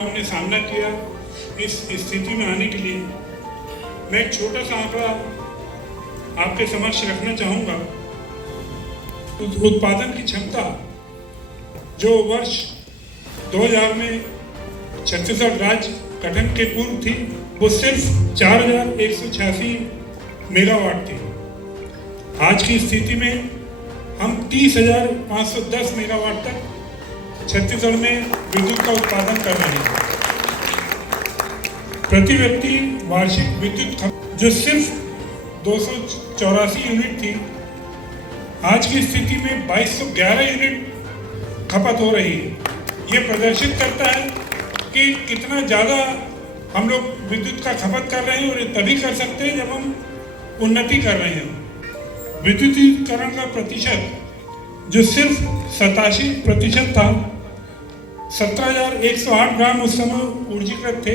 हमने सामना किया। इस स्थिति में आने के लिए मैं एक छोटा सा आंकड़ा आपके समक्ष रखना चाहूँगा। उत्पादन की क्षमता जो वर्ष 2000 में छत्तीसगढ़ राज्य गठन के पूर्व थी, वो सिर्फ 4186 मेगावाट थी। आज की स्थिति में हम 30,510 मेगावाट तक छत्तीसगढ़ में विद्युत का उत्पादन कर रहे हैं। प्रति व्यक्ति वार्षिक विद्युत खपत जो सिर्फ 284 यूनिट थी, आज की स्थिति में 2211 यूनिट खपत हो रही है। ये प्रदर्शित करता है कि कितना ज़्यादा हम लोग विद्युत का खपत कर रहे हैं, और ये तभी कर सकते हैं जब हम उन्नति कर रहे हैं। विद्युतीकरण का प्रतिशत जो सिर्फ 87% था, 17,108 ग्राम उस समय ऊर्जीकृत थे।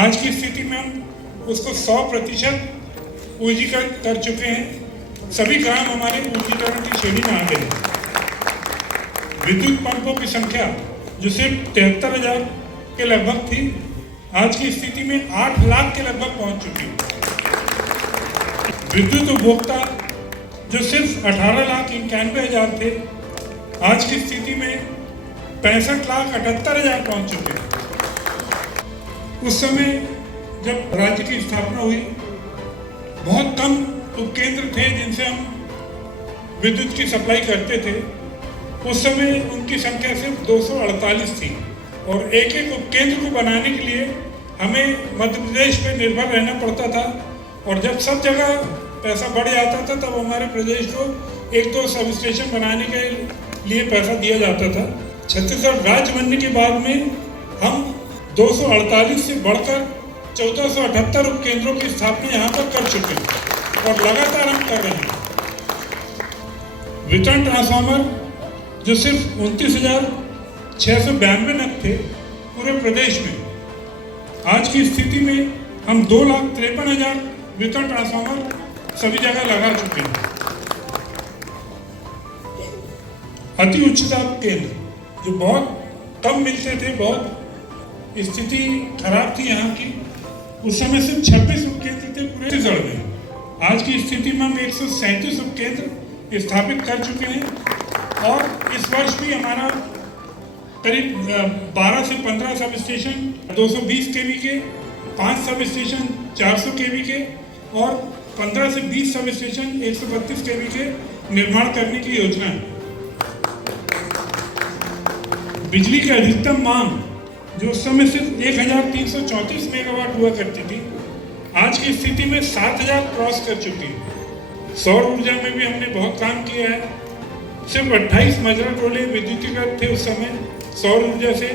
आज की स्थिति में हम उसको 100% ऊर्जीकृत कर चुके हैं। सभी ग्राम हमारे ऊर्जीकरण की श्रेणी में आ गए हैं। विद्युत पंपों की संख्या जो सिर्फ 73,000 के लगभग थी, आज की स्थिति में 8 लाख के लगभग पहुंच चुकी है। विद्युत उपभोक्ता जो सिर्फ 18,91,000 थे, आज की स्थिति में 65,78,000 पहुंच चुके हैं। उस समय जब राज्य की स्थापना हुई, बहुत कम उपकेंद्र थे जिनसे हम विद्युत की सप्लाई करते थे। उस समय उनकी संख्या सिर्फ 248 थी, और एक एक उपकेंद्र को बनाने के लिए हमें मध्य प्रदेश पर निर्भर रहना पड़ता था। और जब सब जगह पैसा बढ़ जाता था, तब हमारे प्रदेश को 1-2 सब स्टेशन बनाने के लिए पैसा दिया जाता था। छत्तीसगढ़ राज्य बनने के बाद में हम 248 से बढ़कर 1478 उपकेंद्रों की स्थापना यहाँ पर कर चुके हैं, और लगातार हम कर रहे हैं। वितरण ट्रांसफार्मर जो सिर्फ 29,692 नग थे पूरे प्रदेश में, आज की स्थिति में हम 2,53,000 वितरण ट्रांसफार्मर सभी जगह लगा चुके हैं। अति उच्च दाब केंद्र जो बहुत कम मिलते थे, बहुत स्थिति खराब थी यहाँ की, उस समय सिर्फ 26 उपकेंद्र थे पूरे छत्तीसगढ़ में। आज की स्थिति में हम 137 उपकेंद्र स्थापित कर चुके हैं, और इस वर्ष भी हमारा करीब 12 से 15 सब स्टेशन 220 केवी के, 5 सब स्टेशन 400 केवी के, और 15 से 20 सब स्टेशन 132 केवी के निर्माण करने की योजना है। बिजली की अधिकतम मांग जो उस समय सिर्फ 1,334 मेगावाट हुआ करती थी, आज की स्थिति में 7,000 क्रॉस कर चुकी है। सौर ऊर्जा में भी हमने बहुत काम किया है। सिर्फ 28 मजरा टोले विद्युतीकृत थे उस समय सौर ऊर्जा से।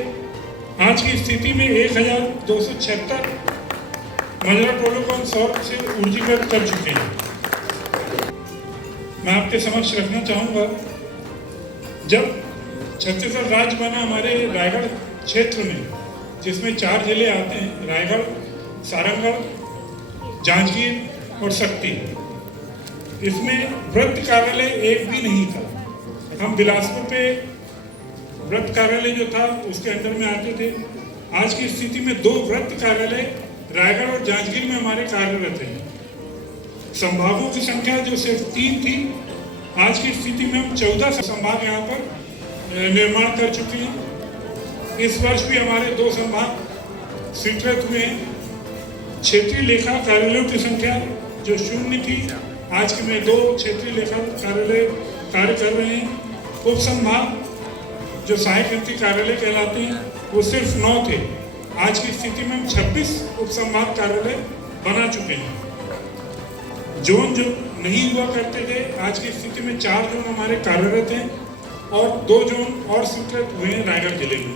आज की स्थिति में 1,276 मजरा टोलों को हम सौर से ऊर्जीकृत कर चुके हैं। मैं आपके समक्ष रखना चाहूँगा, जब छत्तीसगढ़ राज्य बना हमारे रायगढ़ क्षेत्र में, जिसमें 4 जिले आते हैं, रायगढ़, सारंगढ़, जांजगीर और शक्ति, इसमें वृत्त कार्यालय एक भी नहीं था। हम बिलासपुर पे वृत्त कार्यालय जो था उसके अंदर में आते थे। आज की स्थिति में 2 वृत्त कार्यालय रायगढ़ और जांजगीर में हमारे कार्यरत हैं। संभागों की संख्या जो सिर्फ 3 थी, आज की स्थिति में हम 14 संभाग यहाँ पर निर्माण कर चुके हैं। इस वर्ष भी हमारे 2 संभाग स्वीकृत हुए हैं। क्षेत्रीय लेखा कार्यालयों की संख्या जो 0 थी, आज के में 2 क्षेत्रीय लेखा कार्यालय कार्य कर रहे हैं। उप संभाग जो सहायक नीति कार्यालय कहलाते हैं, वो सिर्फ 9 थे। आज की स्थिति में हम 26 उप संभाग कार्यालय बना चुके हैं। जोन जो नहीं हुआ करते थे, आज की स्थिति में 4 जोन हमारे कार्यरत हैं, और 2 जोन और स्वीकृत हुए हैं रायगढ़ जिले में।